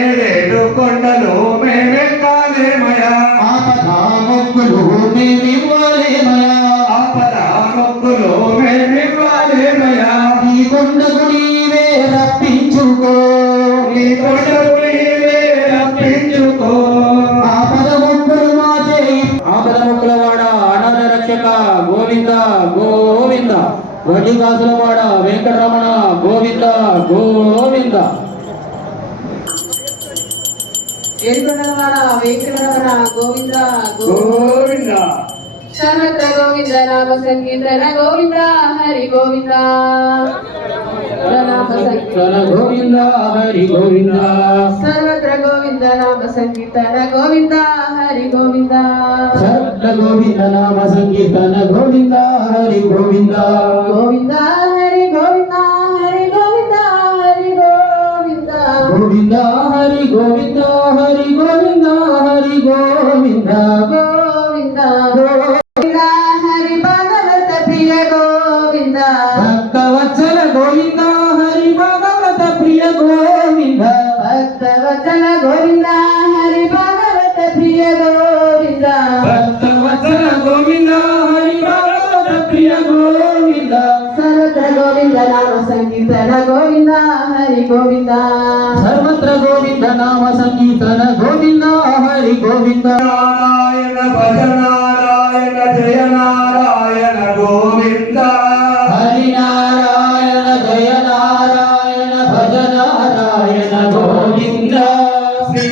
ఏడేడు కొండలు మేమెక్కాలేమయా, ఆపద మొక్కులు మేమివ్వాలేమయా, ఆపద మొక్కులు మేమివ్వాలేమయా. ఈ కొండకు నీవే రప్పించుకో, ఈ కొండకు నీవే రప్పించుకో. ఆపద మొక్కులు మాచే ఆపద మొక్కుల వాడ అనాథ రక్షక గోవింద గోవింద, వడ్డీ కాసుల వాడ వెంకటరమణ గోవింద గోవింద. ఏడుకొండలవాడ వెంకటరమణ గోవింద గోవింద. సర్వత్ర గోవింద నామ సంకీర్తన గోవింద హరి గోవింద నామ సంకీర్తన గోవింద హరి గోవింద, సర్వత్ర గోవింద నామ సంకీర్తన గోవింద హరి గోవింద, సర్వత్ర గోవింద నామ సంకీర్తన గోవింద హరి గోవింద, గోవింద హరి గోవింద హరి గోవింద హరి గోవింద, గోవింద హరి గోవింద హరి గోవింద హరి గోవింద, గోవింద గోవింద హరి భగవత ప్రియ గోవింద, భక్తవత్సల గోవింద హరి భగవత ప్రియ గోవింద, భక్తవత్సల గోవింద హరి భగవత ప్రియ గోవింద, భక్తవత్సల గోవింద హరి భగవత ప్రియ గోవింద, సర్వత్ర గోవింద నామ సంకీర్తన గోవింద హరి గోవింద, సర్వత్ర గోవింద నామ సంకీర్తన గోవింద హరి గోవింద. నారాయణ భజ నారాయణ జయ నారాయణ గోవింద. హరి నారాయణ జయ నారాయణ భజ నారాయణ గోవింద. శ్రీ